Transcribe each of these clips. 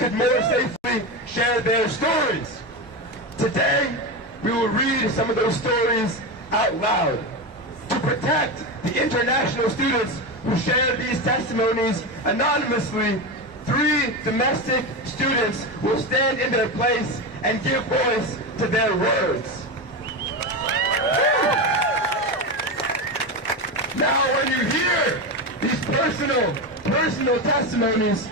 could more safely share their stories. Today, we will read some of those stories out loud. To protect the international students who share these testimonies anonymously, 3 domestic students will stand in their place and give voice to their words. Now, when you hear these personal testimonies,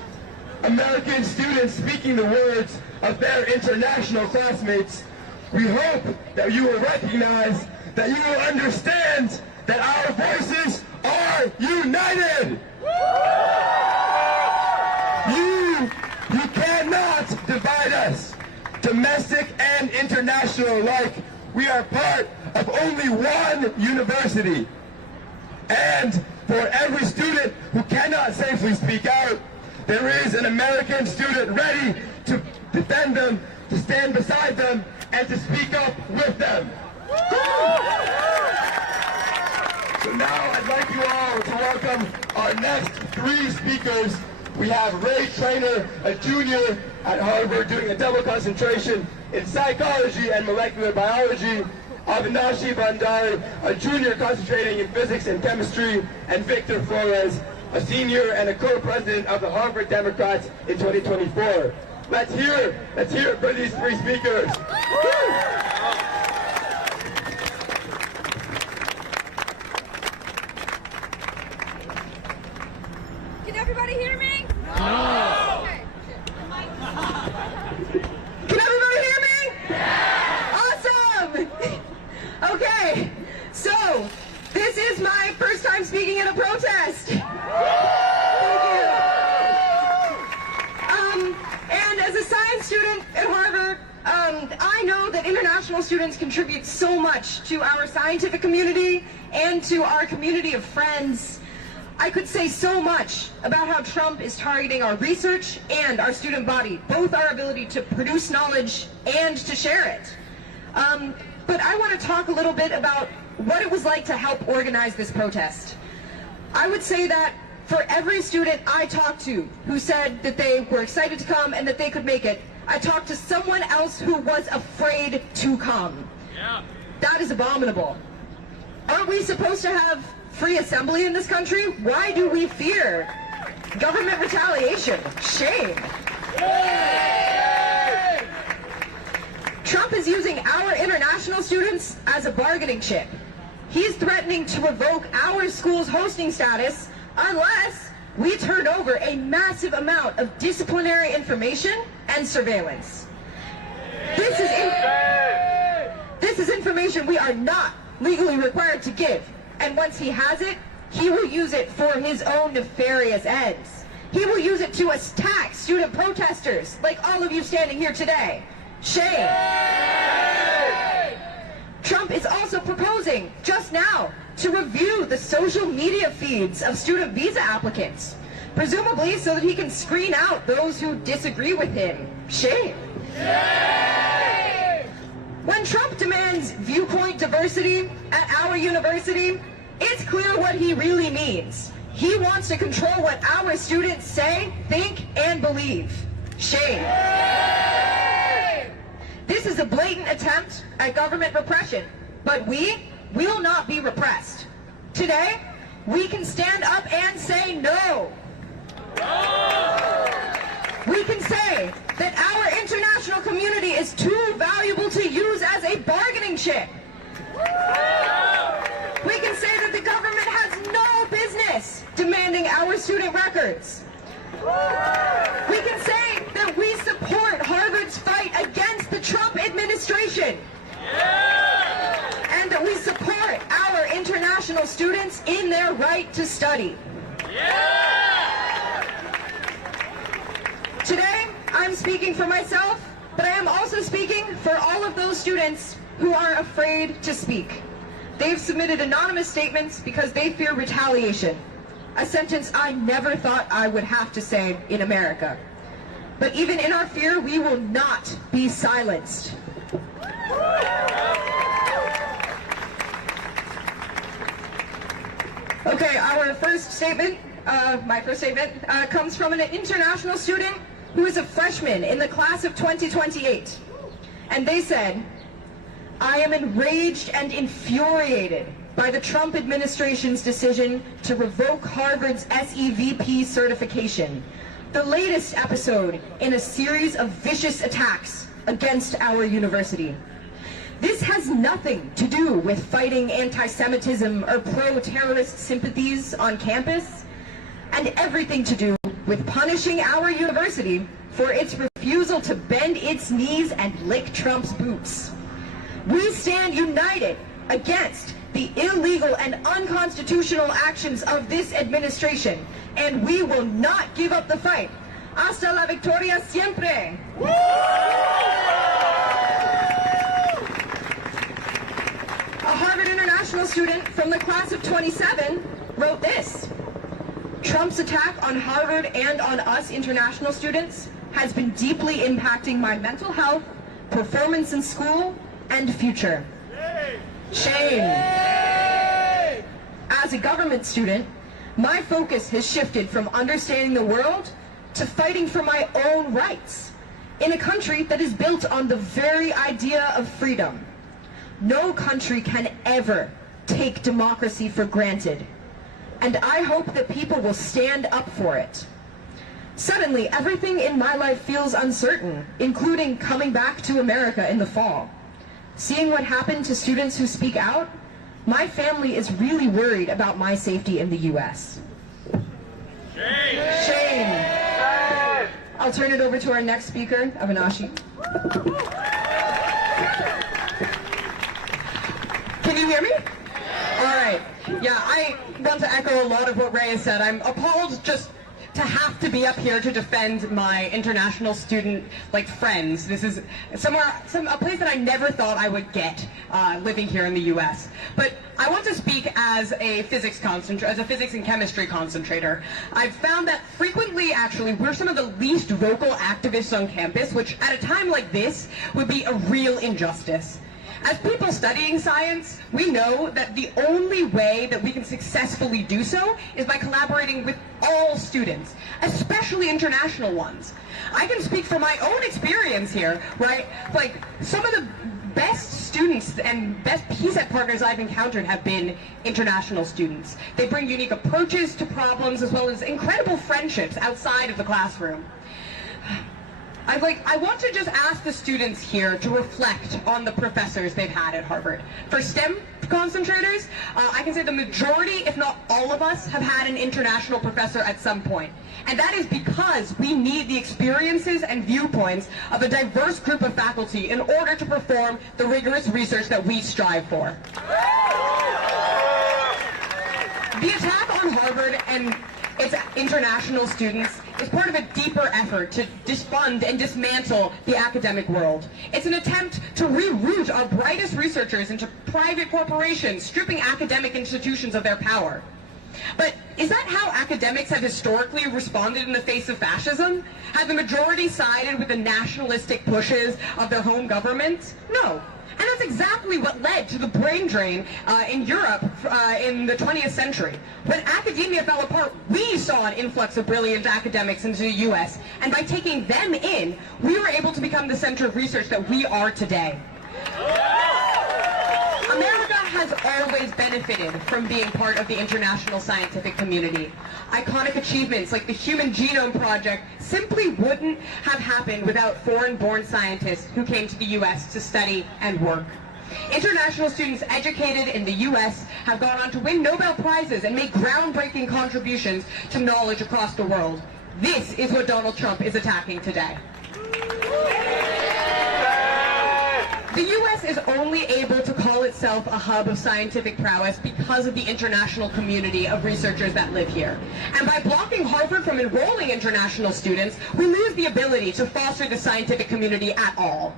American students speaking the words of their international classmates, we hope that you will recognize, that you will understand that our voices are united. You cannot divide us, domestic and international alike. We are part of only one university. And for every student who cannot safely speak out, there is an American student ready to defend them, to stand beside them, and to speak up with them. So now I'd like you all to welcome our next 3 speakers. We have Ray Trainer, a junior at Harvard doing a double concentration in psychology and molecular biology, Avinashi Bhandari, a junior concentrating in physics and chemistry, and Victor Flores, a senior and a co-president of the Harvard Democrats in 2024. Let's hear it for these 3 speakers. Can everybody hear me? No. Okay. Can everybody hear me? Yeah. Awesome. Okay, so this is my first time speaking at a protest. Thank you. And as a science student at Harvard, I know that international students contribute so much to our scientific community and to our community of friends. I could say so much about how Trump is targeting our research and our student body, both our ability to produce knowledge and to share it. But I want to talk a little bit about what it was like to help organize this protest. I would say that for every student I talked to who said that they were excited to come and that they could make it, I talked to someone else who was afraid to come. Yeah. That is abominable. Aren't we supposed to have free assembly in this country? Why do we fear government retaliation? Shame. Yay! Trump is using our international students as a bargaining chip. He's threatening to revoke our school's hosting status unless we turn over a massive amount of disciplinary information and surveillance. This is information we are not legally required to give. And once he has it, he will use it for his own nefarious ends. He will use it to attack student protesters, like all of you standing here today. Shame. Yay! Trump is also proposing, just now, to review the social media feeds of student visa applicants, presumably so that he can screen out those who disagree with him. Shame. Yay! When Trump demands viewpoint diversity at our university, it's clear what he really means. He wants to control what our students say, think, and believe. Shame. Yay! This is a blatant attempt at government repression, but we will not be repressed. Today, we can stand up and say no. No! We can say that our international community is too valuable to use as a bargaining chip. We can say that the government has no business demanding our student records. We can say that we support Harvard's fight against the Trump administration. And that we support our international students in their right to study. Today, I'm speaking for myself, but I am also speaking for all of those students who are afraid to speak. They've submitted anonymous statements because they fear retaliation, a sentence I never thought I would have to say in America. But even in our fear, we will not be silenced. Okay, our first statement, my first statement, comes from an international student who is a freshman in the class of 2028. And they said, "I am enraged and infuriated by the Trump administration's decision to revoke Harvard's SEVP certification, the latest episode in a series of vicious attacks against our university. This has nothing to do with fighting anti-Semitism or pro-terrorist sympathies on campus, and everything to do with punishing our university for its refusal to bend its knees and lick Trump's boots. We stand united against the illegal and unconstitutional actions of this administration, and we will not give up the fight. Hasta la victoria siempre." A Harvard International student from the class of 27 wrote this: "Trump's attack on Harvard and on us international students has been deeply impacting my mental health, performance in school, and future. Shame. As a government student, my focus has shifted from understanding the world to fighting for my own rights in a country that is built on the very idea of freedom. No country can ever take democracy for granted, and I hope that people will stand up for it. Suddenly, everything in my life feels uncertain, including coming back to America in the fall. Seeing what happened to students who speak out, my family is really worried about my safety in the U.S. Shame! Shame! I'll turn it over to our next speaker, Avinashi. Can you hear me? All right. Yeah, I want to echo a lot of what Ray has said. I'm appalled just to have to be up here to defend my international student friends. This is a place that I never thought I would get living here in the U.S. But I want to speak as a physics and chemistry concentrator. I've found that frequently, actually, we're some of the least vocal activists on campus, which at a time like this would be a real injustice. As people studying science, we know that the only way that we can successfully do so is by collaborating with all students, especially international ones. I can speak from my own experience here, right? Some of the best students and best PSET partners I've encountered have been international students. They bring unique approaches to problems as well as incredible friendships outside of the classroom. I want to just ask the students here to reflect on the professors they've had at Harvard. For STEM concentrators, I can say the majority, if not all of us, have had an international professor at some point. And that is because we need the experiences and viewpoints of a diverse group of faculty in order to perform the rigorous research that we strive for. The attack on Harvard and its international students is part of a deeper effort to defund and dismantle the academic world. It's an attempt to reroute our brightest researchers into private corporations, stripping academic institutions of their power. But is that how academics have historically responded in the face of fascism? Have the majority sided with the nationalistic pushes of their home governments? No. And that's exactly what led to the brain drain in Europe in the 20th century. When academia fell apart, we saw an influx of brilliant academics into the U.S. And by taking them in, we were able to become the center of research that we are today. America has always benefited from being part of the international scientific community. Iconic achievements like the Human Genome Project simply wouldn't have happened without foreign-born scientists who came to the U.S. to study and work. International students educated in the U.S. have gone on to win Nobel Prizes and make groundbreaking contributions to knowledge across the world. This is what Donald Trump is attacking today. The U.S. is only able to call itself a hub of scientific prowess because of the international community of researchers that live here. And by blocking Harvard from enrolling international students, we lose the ability to foster the scientific community at all.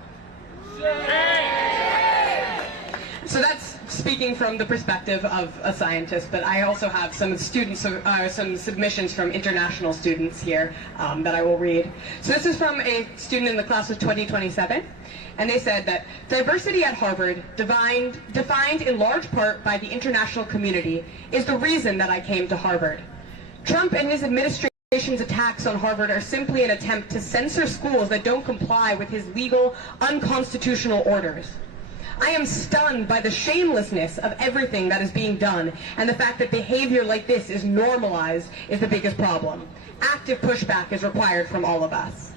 So that's speaking from the perspective of a scientist, but I also have some students, some submissions from international students here that I will read. So this is from a student in the class of 2027. And they said that diversity at Harvard, defined in large part by the international community, is the reason that I came to Harvard. Trump and his administration administration's attacks on Harvard are simply an attempt to censor schools that don't comply with his legal, unconstitutional orders. I am stunned by the shamelessness of everything that is being done, and the fact that behavior like this is normalized is the biggest problem. Active pushback is required from all of us.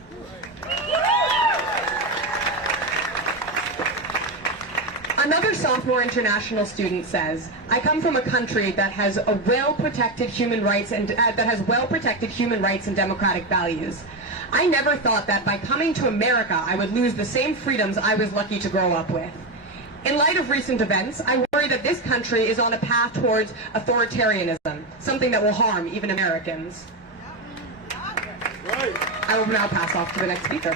Another sophomore international student says, "I come from a country that has a well-protected human rights and democratic values. I never thought that by coming to America I would lose the same freedoms I was lucky to grow up with. In light of recent events, I worry that this country is on a path towards authoritarianism, something that will harm even Americans." I will now pass off to the next speaker.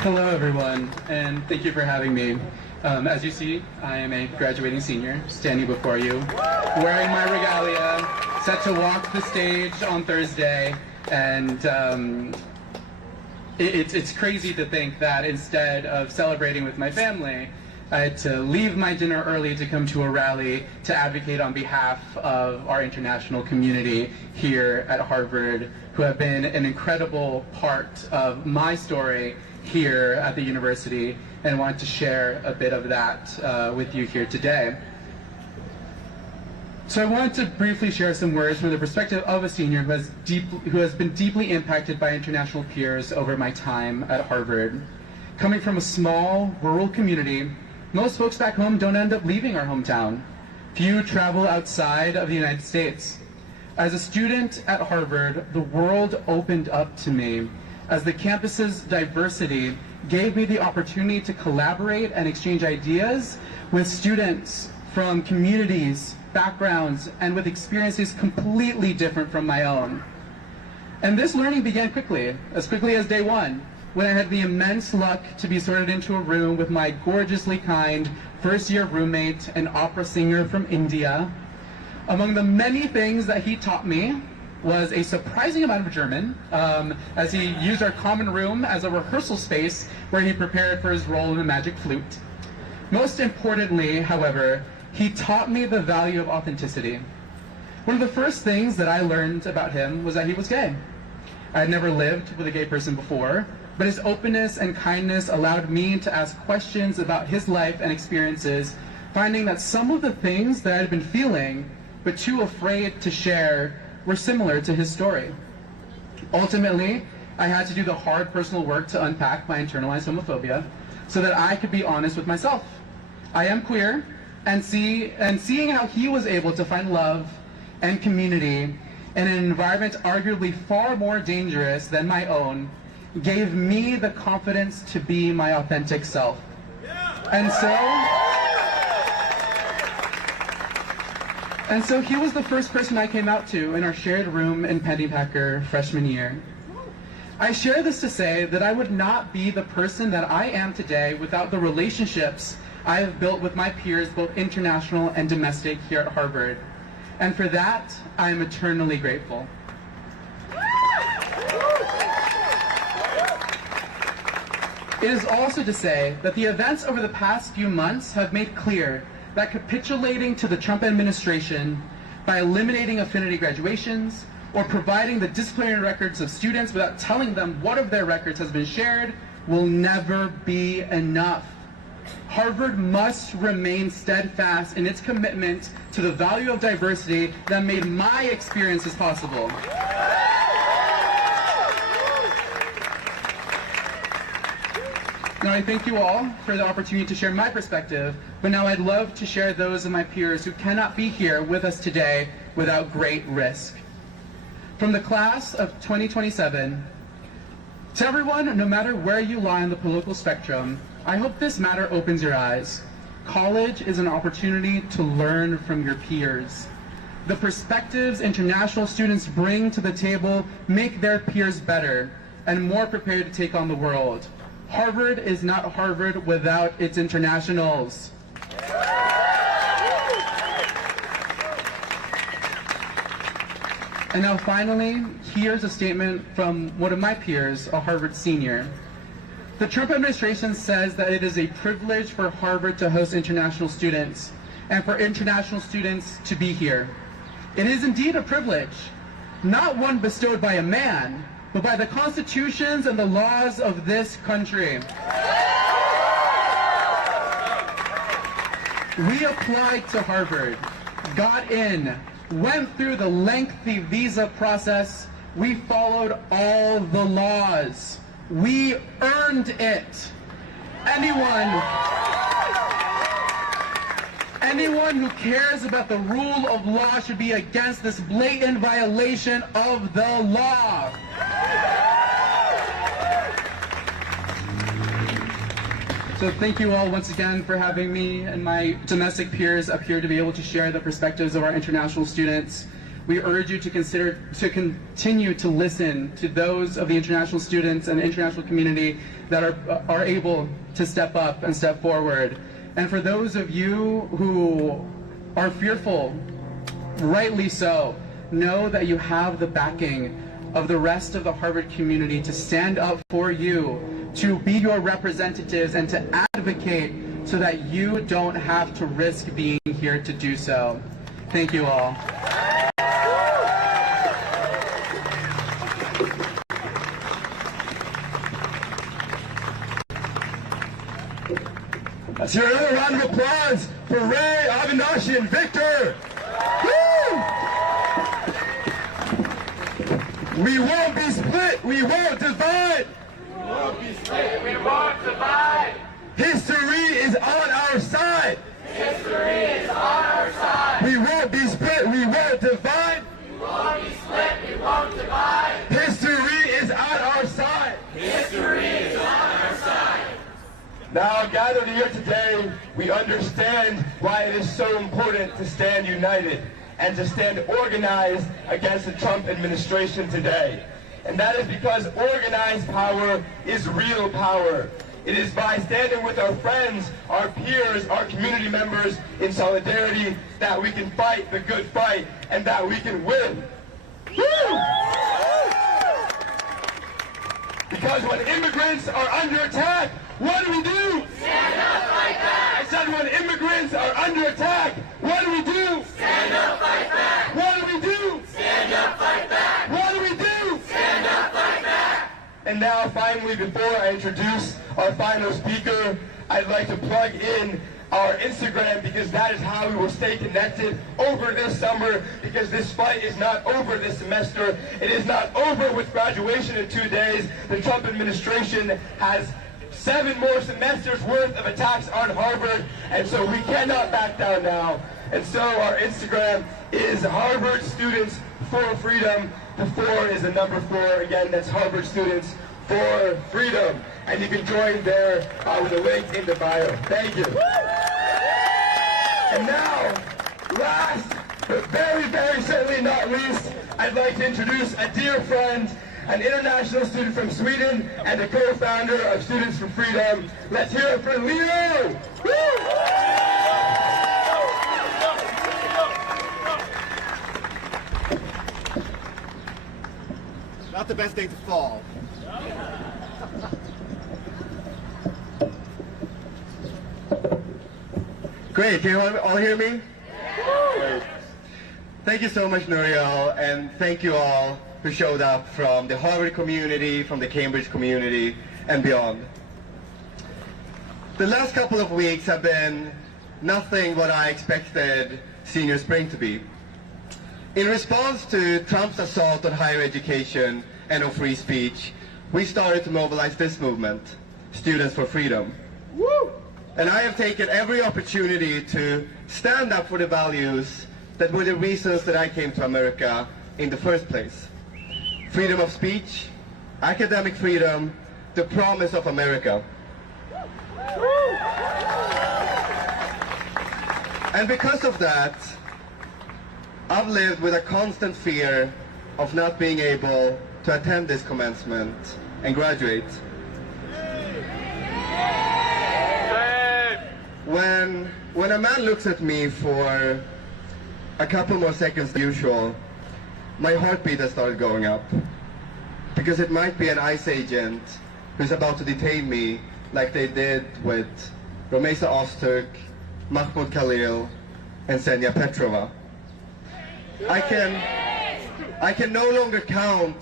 Hello everyone, and thank you for having me. As you see, I am a graduating senior, standing before you, wearing my regalia, set to walk the stage on Thursday, and it's crazy to think that instead of celebrating with my family, I had to leave my dinner early to come to a rally to advocate on behalf of our international community here at Harvard, who have been an incredible part of my story here at the university, and want to share a bit of that with you here today. So I want to briefly share some words from the perspective of a senior who has been deeply impacted by international peers over my time at Harvard. Coming from a small, rural community, most folks back home don't end up leaving our hometown. Few travel outside of the United States. As a student at Harvard, the world opened up to me as the campus's diversity gave me the opportunity to collaborate and exchange ideas with students from communities, backgrounds, and with experiences completely different from my own. And this learning began quickly as day one, when I had the immense luck to be sorted into a room with my gorgeously kind first-year roommate, an opera singer from India. Among the many things that he taught me was a surprising amount of German, as he used our common room as a rehearsal space where he prepared for his role in the magic flute. Most importantly, however, he taught me the value of authenticity. One of the first things that I learned about him was that he was gay. I had never lived with a gay person before, but his openness and kindness allowed me to ask questions about his life and experiences, finding that some of the things that I had been feeling, but too afraid to share, were similar to his story. Ultimately, I had to do the hard personal work to unpack my internalized homophobia so that I could be honest with myself. I am queer, and seeing how he was able to find love and community in an environment arguably far more dangerous than my own gave me the confidence to be my authentic self. And so he was the first person I came out to in our shared room in Pennypacker freshman year. I share this to say that I would not be the person that I am today without the relationships I have built with my peers, both international and domestic, here at Harvard. And for that, I am eternally grateful. It is also to say that the events over the past few months have made clear that capitulating to the Trump administration by eliminating affinity graduations or providing the disciplinary records of students without telling them what of their records has been shared will never be enough. Harvard must remain steadfast in its commitment to the value of diversity that made my experiences possible. Now, I thank you all for the opportunity to share my perspective, but now I'd love to share those of my peers who cannot be here with us today without great risk. From the class of 2027, to everyone, no matter where you lie on the political spectrum, I hope this matter opens your eyes. College is an opportunity to learn from your peers. The perspectives international students bring to the table make their peers better and more prepared to take on the world. Harvard is not Harvard without its internationals. And now finally, here's a statement from one of my peers, a Harvard senior. The Trump administration says that it is a privilege for Harvard to host international students. and for international students to be here. It is indeed a privilege, not one bestowed by a man, but by the constitutions and the laws of this country. We applied to Harvard, got in, went through the lengthy visa process. We followed all the laws. We earned it. Anyone who cares about the rule of law should be against this blatant violation of the law. So thank you all once again for having me and my domestic peers up here to be able to share the perspectives of our international students. We urge you to continue to listen to those of the international students and the international community that are able to step up and step forward. And for those of you who are fearful, rightly so, know that you have the backing of the rest of the Harvard community to stand up for you, to be your representatives, and to advocate so that you don't have to risk being here to do so. Thank you all. Let's hear another round of applause for Ray, Avinashi, and Victor. Woo! We won't be split, we won't divide. We won't be split, we won't divide. History is on our side. History is on our side. We won't be split, we won't divide. We won't be split, we won't divide. History is on our side. History is on our side. Now, gathered here today, we understand why it is so important to stand united and to stand organized against the Trump administration today. And that is because organized power is real power. It is by standing with our friends, our peers, our community members in solidarity that we can fight the good fight and that we can win. Woo! Because when immigrants are under attack, what do we do? Stand up, fight back. I said when immigrants are under attack, what do we do? Stand up, fight back. What do we do? Stand up, fight back. What do we do? Stand up, fight back. And now finally, before I introduce our final speaker, I'd like to plug in our Instagram because that is how we will stay connected over this summer, because this fight is not over this semester. It is not over with graduation in 2 days. The Trump administration has 7 more semesters worth of attacks on Harvard, and so we cannot back down now. And so our Instagram is Harvard Students for Freedom. The 4 is the number 4. Again, that's Harvard Students for Freedom. And you can join there with the link in the bio. Thank you. And now, last but very, very certainly not least, I'd like to introduce a dear friend, an international student from Sweden and a co-founder of Students for Freedom. Let's hear it for Leo! Woo! Not the best day to fall. Great, can you all hear me? Great. Thank you so much, Nuriel, and thank you all who showed up from the Harvard community, from the Cambridge community, and beyond. The last couple of weeks have been nothing what I expected senior spring to be. In response to Trump's assault on higher education and on free speech, we started to mobilize this movement, Students for Freedom. Woo! And I have taken every opportunity to stand up for the values that were the reasons that I came to America in the first place. Freedom of speech, academic freedom, the promise of America. And because of that, I've lived with a constant fear of not being able to attend this commencement and graduate. When a man looks at me for a couple more seconds than usual, my heartbeat has started going up. Because it might be an ICE agent who's about to detain me like they did with Romesa Ozturk, Mahmoud Khalil, and Ksenia Petrova. I can no longer count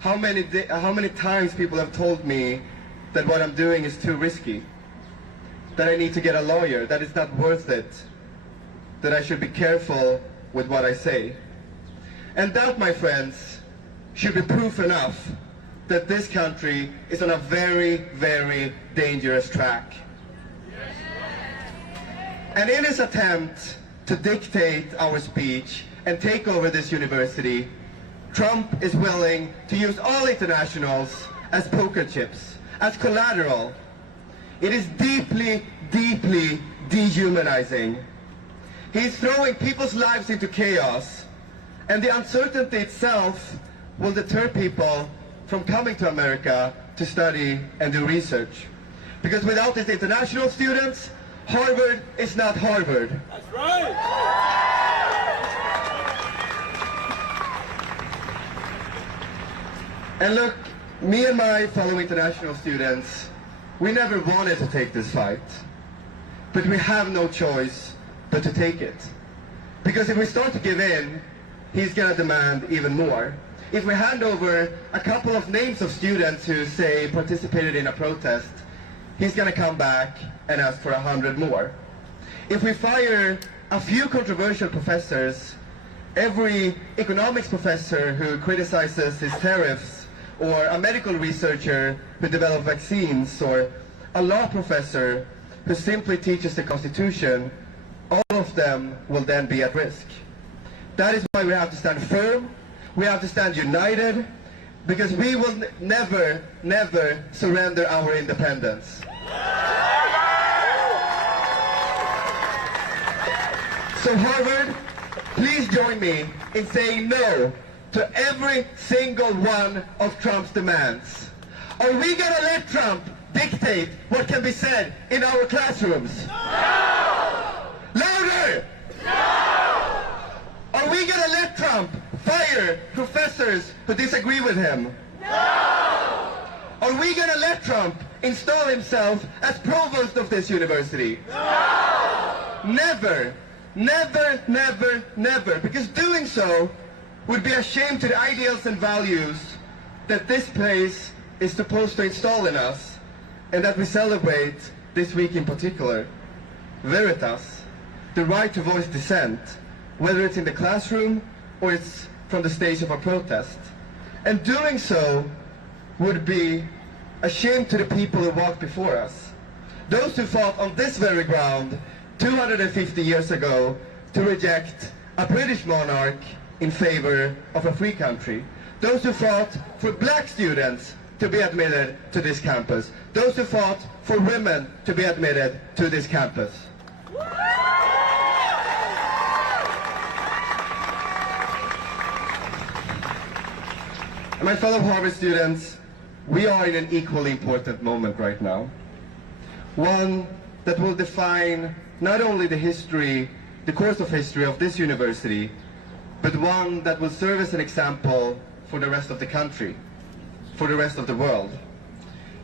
how many times people have told me that what I'm doing is too risky, that I need to get a lawyer, that it's not worth it, that I should be careful with what I say. And that, my friends, should be proof enough that this country is on a very, very dangerous track. And in his attempt to dictate our speech and take over this university, Trump is willing to use all internationals as poker chips, as collateral. It is deeply, deeply dehumanizing. He's throwing people's lives into chaos, and the uncertainty itself will deter people from coming to America to study and do research. Because without these international students, Harvard is not Harvard. That's right. And look, me and my fellow international students, we never wanted to take this fight. But we have no choice but to take it. Because if we start to give in, he's going to demand even more. If we hand over a couple of names of students who, say, participated in a protest, he's going to come back and ask for 100 more. If we fire a few controversial professors, every economics professor who criticizes his tariffs, or a medical researcher who develops vaccines, or a law professor who simply teaches the Constitution, all of them will then be at risk. That is why we have to stand firm, we have to stand united, because we will never, never surrender our independence. So Harvard, please join me in saying no to every single one of Trump's demands. Are we going to let Trump dictate what can be said in our classrooms? No! Louder! No! Are we going to let Trump fire professors who disagree with him? No! Are we going to let Trump install himself as provost of this university? No! Never, never, never, never. Because doing so would be a shame to the ideals and values that this place is supposed to install in us, and that we celebrate this week in particular. Veritas, the right to voice dissent, whether it's in the classroom or it's from the stage of a protest. And doing so would be a shame to the people who walked before us. Those who fought on this very ground 250 years ago to reject a British monarch in favor of a free country. Those who fought for black students to be admitted to this campus. Those who fought for women to be admitted to this campus. My fellow Harvard students, we are in an equally important moment right now. One that will define not only the history, the course of history of this university, but one that will serve as an example for the rest of the country, for the rest of the world.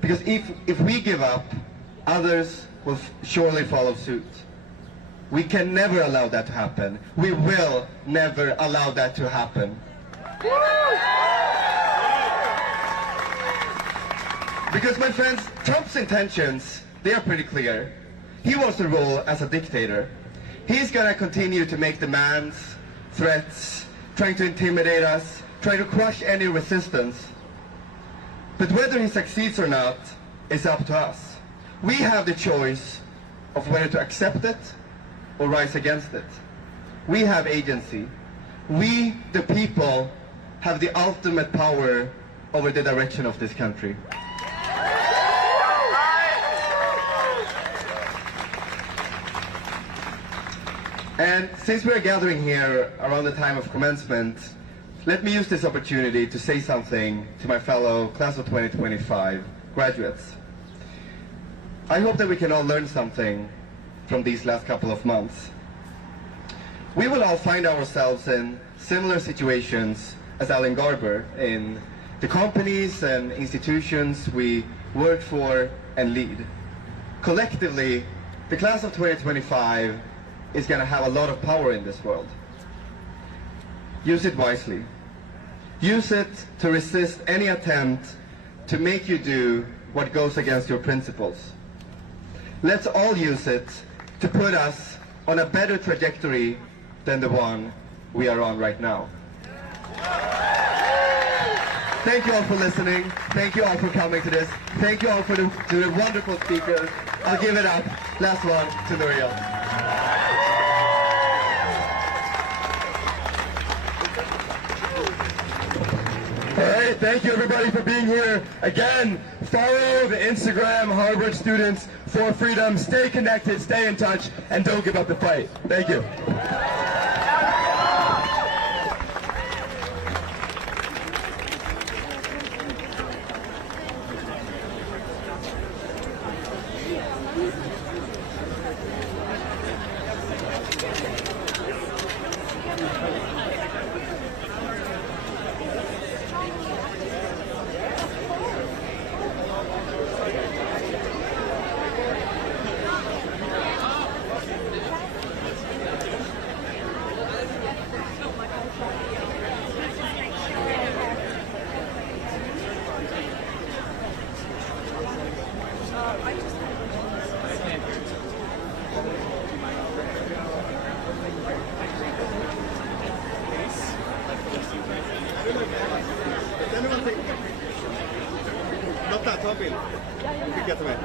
Because if we give up, others will surely follow suit. We can never allow that to happen. We will never allow that to happen. Because, my friends, Trump's intentions, they are pretty clear. He wants to rule as a dictator. He's going to continue to make demands, threats, trying to intimidate us, trying to crush any resistance. But whether he succeeds or not is up to us. We have the choice of whether to accept it or rise against it. We have agency. We, the people, have the ultimate power over the direction of this country. And since we're gathering here around the time of commencement, let me use this opportunity to say something to my fellow class of 2025 graduates. I hope that we can all learn something from these last couple of months. We will all find ourselves in similar situations as Alan Garber in the companies and institutions we work for and lead. Collectively, the class of 2025 is going to have a lot of power in this world. Use it wisely. Use it to resist any attempt to make you do what goes against your principles. Let's all use it to put us on a better trajectory than the one we are on right now. Thank you all for listening. Thank you all for coming to this. Thank you all to the wonderful speakers. I'll give it up. Last one to Nouriel. All right, thank you everybody for being here. Again, follow the Instagram Harvard Students for Freedom. Stay connected, stay in touch, and don't give up the fight. Thank you. Lotta, ta en bild. Skicka till mig.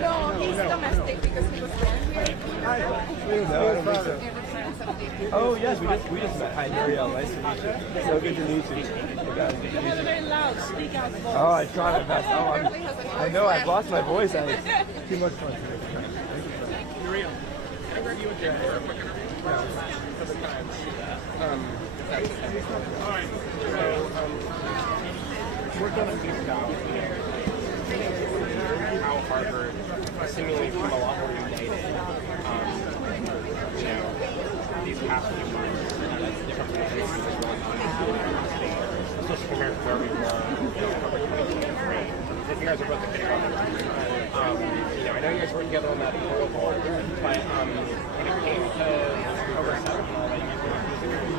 No, he's domestic because he was born here. Oh yes, we just met. Hi, Nouriel. Nice to meet you. So good to meet you. You have a very loud, speak out voice. Oh, I try my best. Oh, I know I've lost my voice. I was too much fun. Nouriel, I heard you and Jay were a quick interview. For the Times. All right. So, we're going to speak about how Harvard seemingly become a lot more united. These past few months, different places is really especially compared to where we were, Harvard 2023. You guys are both a big I know you guys worked together on that protocol, but when it came to oversight and all that, you were and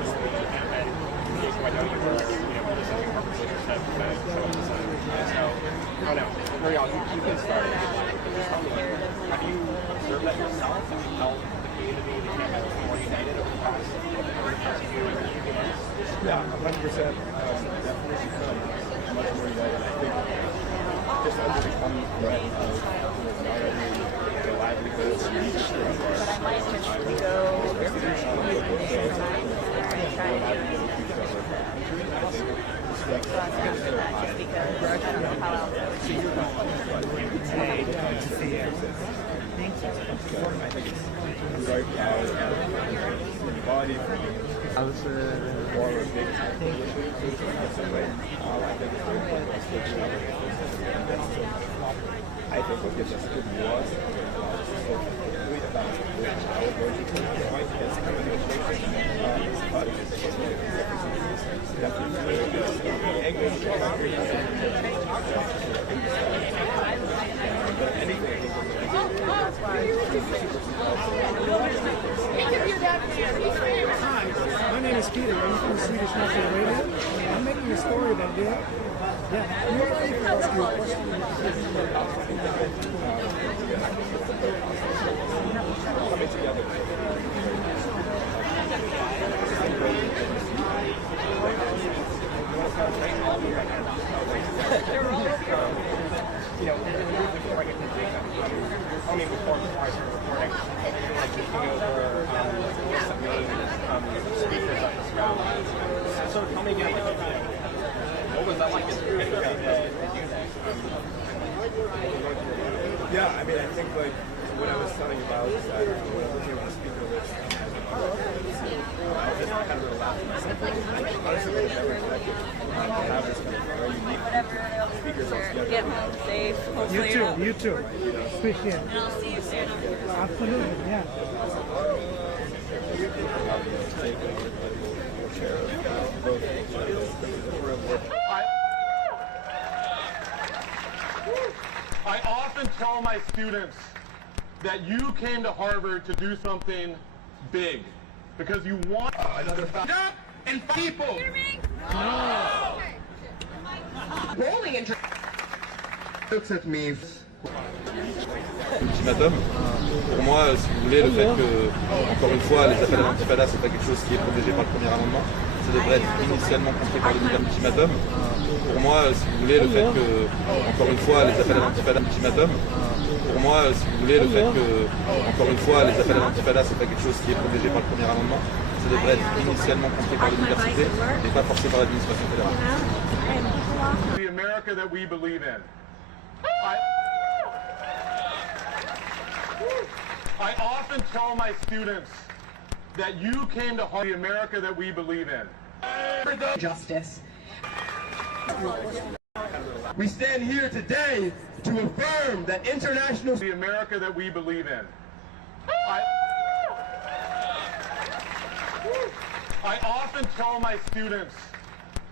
so I know you were, criticizing Harvard's leadership to some of the so, I don't know, Nouriel, you can start. Tell me, have you observed that yourself? Have you felt the community, the campus more united over the past few months? Yeah, 100%. Definitely become much more united. I think just under the common threat of not only the livelihoods and industry of I think it's very proud of the body. I was one of the biggest I think what gives us good was really about our version of the point as communication My name is Peter. I'm from Swedish National Radio. I'm making a story about that. Yeah, you're ready for ask you a question. coming together. briefly before I get to Jacob, tell me before I start recording, like looking over some of the speakers at this rally. So tell me again, what was that like? Yeah, I mean, I think like what I was telling about is that when I was looking at the speaker list, I was just kind of relaxing myself. Honestly, I've never expected to have this kind of very unique speakers all together. Get home safe. Hopefully You too. Appreciate it. And I'll see you soon. Absolutely, yeah. I often tell my students that you came to Harvard to do something big because you want another fact and people. Rolling and Looks at me. Ultimatum. Pour moi, si vous voulez, le fait que, encore une fois, les appels à l'intifada, c'est pas quelque chose qui est protégé par le premier amendement. Ça devrait être initialement compris par l'ultimatum. Pour moi, si vous voulez, le fait que, encore une fois, les appels à l'intifada, ultimatum. Pour moi, si vous voulez, le fait que, encore une fois, les appels à l'intifada, c'est pas quelque chose qui est protégé par le premier amendement. Ça devrait être initialement compris par l'université et pas forcé par l'administration fédérale. The America that we believe in. I often tell my students that you came to Harvard, the America that we believe in. justice. We stand here today to affirm that international The America that we believe in. I often tell my students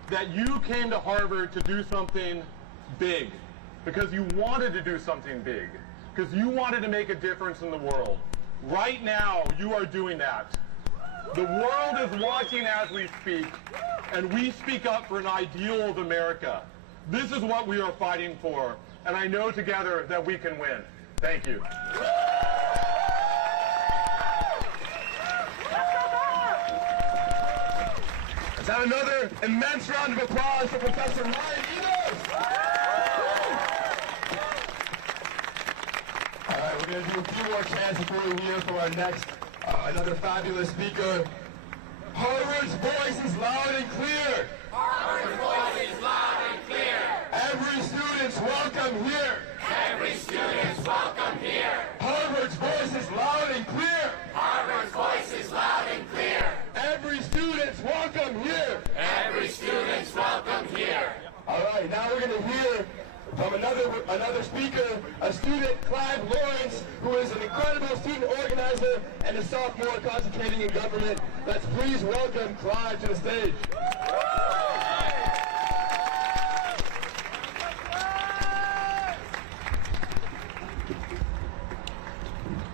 that you came to Harvard to do something big because you wanted to do something big, because you wanted to make a difference in the world. Right now, you are doing that. The world is watching as we speak, and we speak up for an ideal of America. This is what we are fighting for, and I know together that we can win. Thank you. Let's have another immense round of applause for Professor Ryan Enos. All right, we're going to do a few more chants before we hear from our next, another fabulous speaker. Harvard's voice is loud and clear. Harvard's voice is loud and clear. Every student's welcome here. Every student's welcome here. Harvard's voice is loud and clear. Harvard's voice is loud and clear. Every student's welcome here. Every student's welcome here. All right, now we're going to hear from another speaker, a student, Clive Lawrence, who is an incredible student organizer and a sophomore concentrating in government. Let's please welcome Clive to the stage.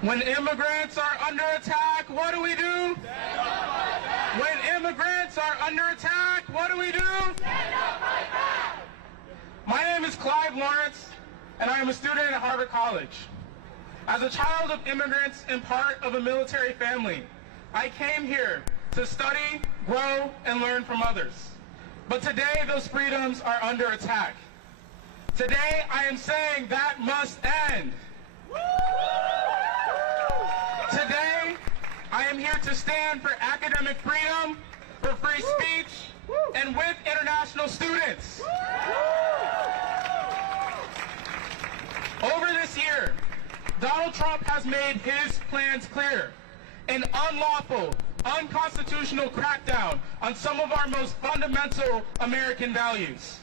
When immigrants are under attack, what do we do? When immigrants are under attack, what do we do? My name is Clive Lawrence, and I am a student at Harvard College. As a child of immigrants and part of a military family, I came here to study, grow, and learn from others. But today, those freedoms are under attack. Today, I am saying that must end. Today, I am here to stand for academic freedom, for free speech, and with international students. Over this year, Donald Trump has made his plans clear. An unlawful, unconstitutional crackdown on some of our most fundamental American values.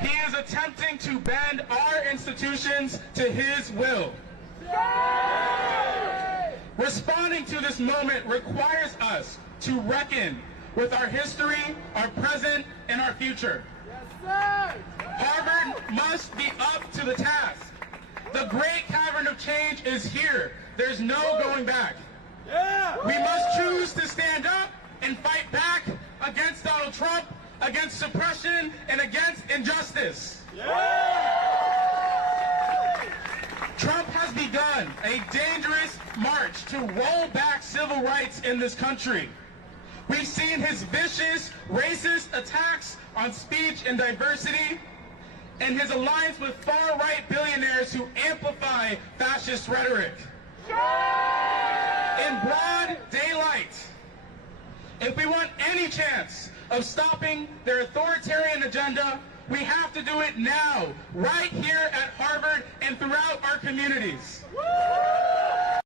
He is attempting to bend our institutions to his will. Responding to this moment requires us to reckon with our history, our present, and our future. Harvard must be up to the task. The great cavern of change is here. There's no going back. We must choose to stand up and fight back against Donald Trump, against suppression, and against injustice. Trump has begun a dangerous march to roll back civil rights in this country. We've seen his vicious, racist attacks on speech and diversity, and his alliance with far-right billionaires who amplify fascist rhetoric. In broad daylight, if we want any chance of stopping their authoritarian agenda, we have to do it now, right here at Harvard and throughout our communities.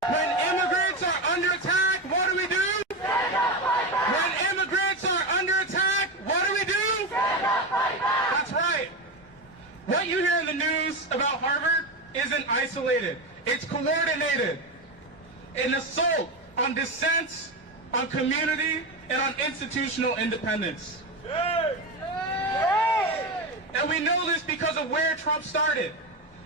When immigrants are under attack, what do we do? When immigrants are under attack, what do we do? That's right. What you hear in the news about Harvard isn't isolated. It's coordinated. An assault on dissent, on community, and on institutional independence. And we know this because of where Trump started.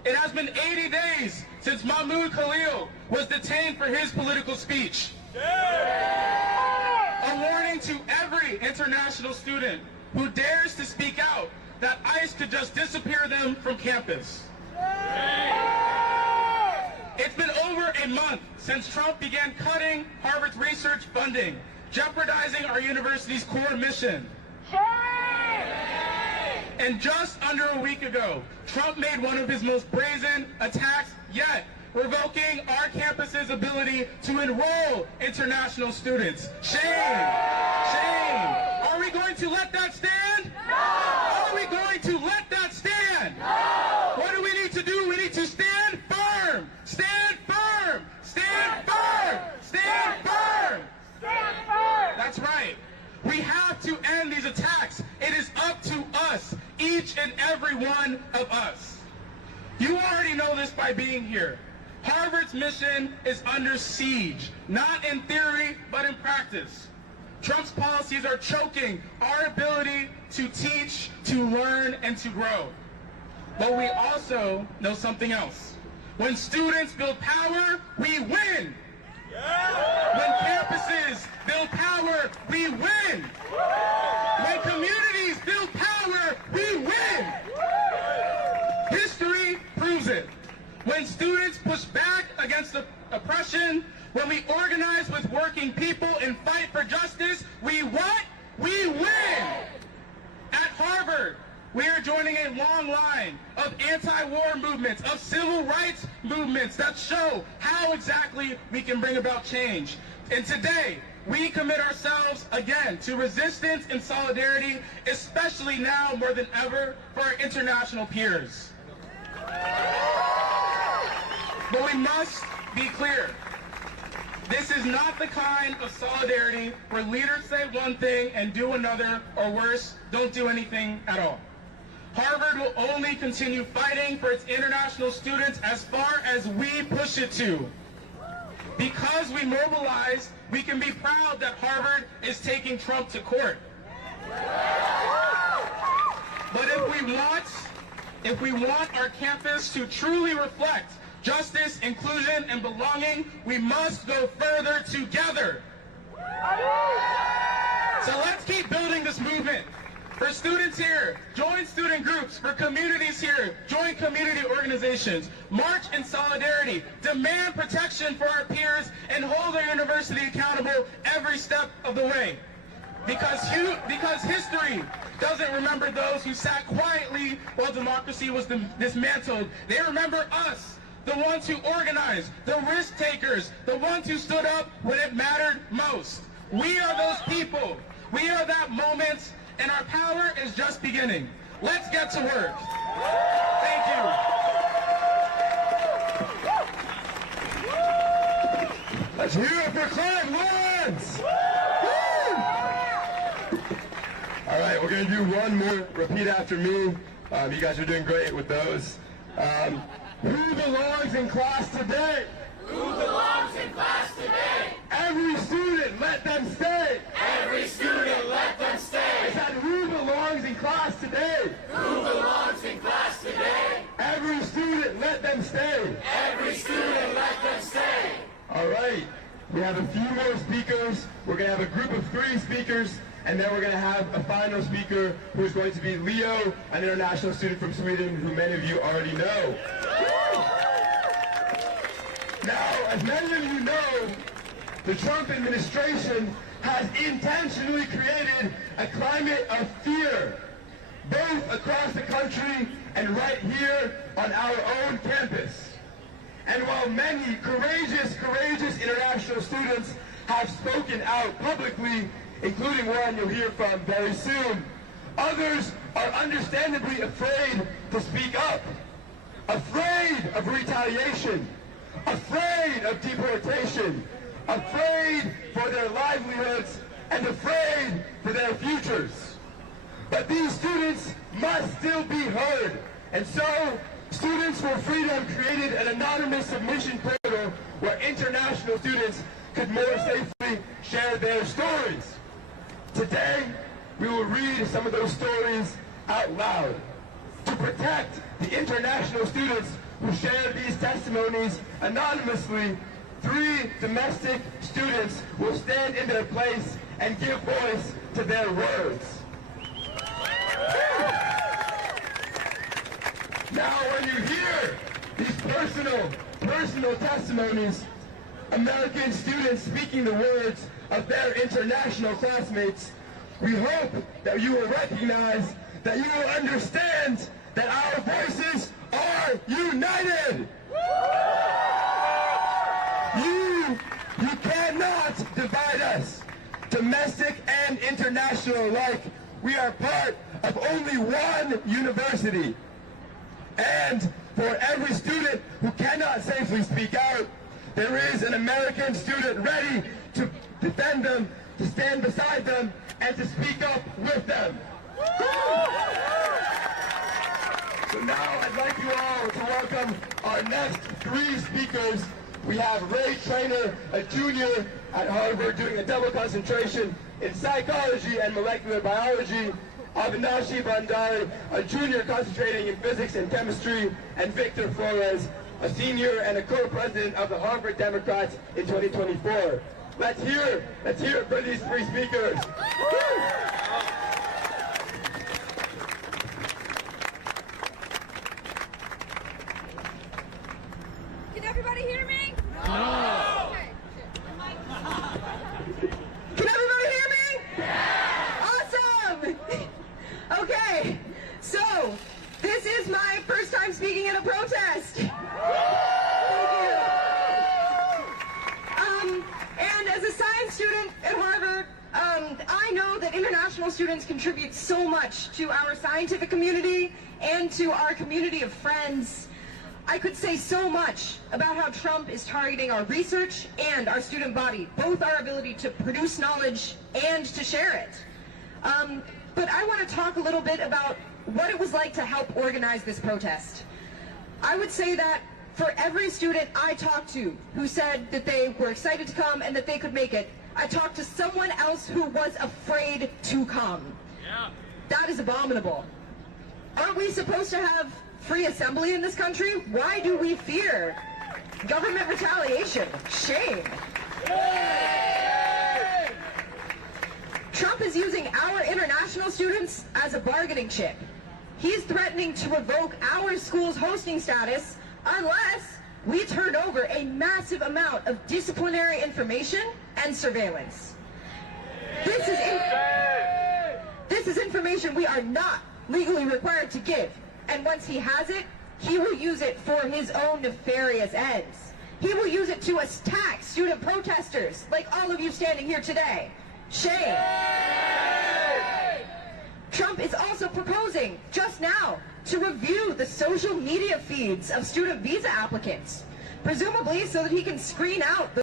It has been 80 days since Mahmoud Khalil was detained for his political speech. A warning to every international student who dares to speak out that ICE could just disappear them from campus. It's been over a month since Trump began cutting Harvard's research funding, jeopardizing our university's core mission. And just under a week ago, Trump made one of his most brazen attacks yet, revoking our campus's ability to enroll international students. Shame! Shame! Are we going to let that stand? No! Are we going to let that stand? No! What do we need to do? We need to stand firm! Stand firm! Stand firm! Stand firm! Stand firm! That's right. We have to end these attacks. It is up to us, each and every one of us. You already know this by being here. Harvard's mission is under siege, not in theory, but in practice. Trump's policies are choking our ability to teach, to learn, and to grow. But we also know something else. When students build power, we win. When campuses build power, we win. When communities build power, we win. History proves it. When students push back against oppression, when we organize with working people and fight for justice, we what? We win. At Harvard, we are joining a long line of anti-war movements, of civil rights movements that show how exactly we can bring about change. And today, we commit ourselves again to resistance and solidarity, especially now more than ever for our international peers. But we must be clear. This is not the kind of solidarity where leaders say one thing and do another, or worse, don't do anything at all. Harvard will only continue fighting for its international students as far as we push it to. Because we mobilize, we can be proud that Harvard is taking Trump to court. But if we want our campus to truly reflect justice, inclusion, and belonging, we must go further together. So let's keep building this movement. For students here, join student groups. For communities here, join community organizations. March in solidarity. Demand protection for our peers and hold our university accountable every step of the way. Because history doesn't remember those who sat quietly while democracy was dismantled. They remember us, the ones who organized, the risk takers, the ones who stood up when it mattered most. We are those people. We are that moment, and our power is just beginning. Let's get to work. Thank you. Let's hear it for Slogans. All right, we're going to do one more. Repeat after me. You guys are doing great with those. Who belongs in class today? Who belongs in class today? Every student, let them stay. Every student, let them stay. I said, who belongs in class today? Who belongs in class today? Every student, let them stay. Every student, let them stay. All right, we have a few more speakers. We're going to have a group of 3 speakers, and then we're going to have a final speaker who's going to be Leo, an international student from Sweden, who many of you already know. Now, as many of you know, the Trump administration has intentionally created a climate of fear, both across the country and right here on our own campus. And while many courageous international students have spoken out publicly, including one you'll hear from very soon, others are understandably afraid to speak up, afraid of retaliation, afraid of deportation, afraid for their livelihoods, and afraid for their futures. But these students must still be heard, and so Students for Freedom created an anonymous submission portal where international students could more safely share their stories. Today, we will read some of those stories out loud. To protect the international students who share these testimonies anonymously, 3 domestic students will stand in their place and give voice to their words. Now, when you hear these personal testimonies, American students speaking the words of their international classmates, we hope that you will recognize, that you will understand that our voices are united. You cannot divide us, domestic and international alike. We are part of only one university. And for every student who cannot safely speak out, there is an American student ready to defend them, to stand beside them, and to speak up with them. So now I'd like you all to welcome our next 3 speakers. We have Ray Trainer, a junior at Harvard doing a double concentration in psychology and molecular biology, Avinashi Bandari, a junior concentrating in physics and chemistry, and Victor Flores, a senior and a co-president of the Harvard Democrats in 2024. Let's hear it for these 3 speakers. Can everybody hear me? No. Okay. Can everybody hear me? Yeah. Awesome. Okay, so this is my first time speaking at a protest. Thank you. And as a science student at Harvard, I know that international students contribute so much to our scientific community and to our community of friends. I could say so much about how Trump is targeting our research and our student body, both our ability to produce knowledge and to share it. But I want to talk a little bit about what it was like to help organize this protest. I would say that for every student I talked to who said that they were excited to come and that they could make it, I talked to someone else who was afraid to come. Yeah. That is abominable. Aren't we supposed to have free assembly in this country? Why do we fear government retaliation? Shame. Yay! Trump is using our international students as a bargaining chip. He's threatening to revoke our school's hosting status unless we turn over a massive amount of disciplinary information and surveillance. This is information we are not legally required to give. And once he has it, he will use it for his own nefarious ends. He will use it to attack student protesters, like all of you standing here today. Shame. Trump is also proposing, just now, to review the social media feeds of student visa applicants, presumably so that he can screen out the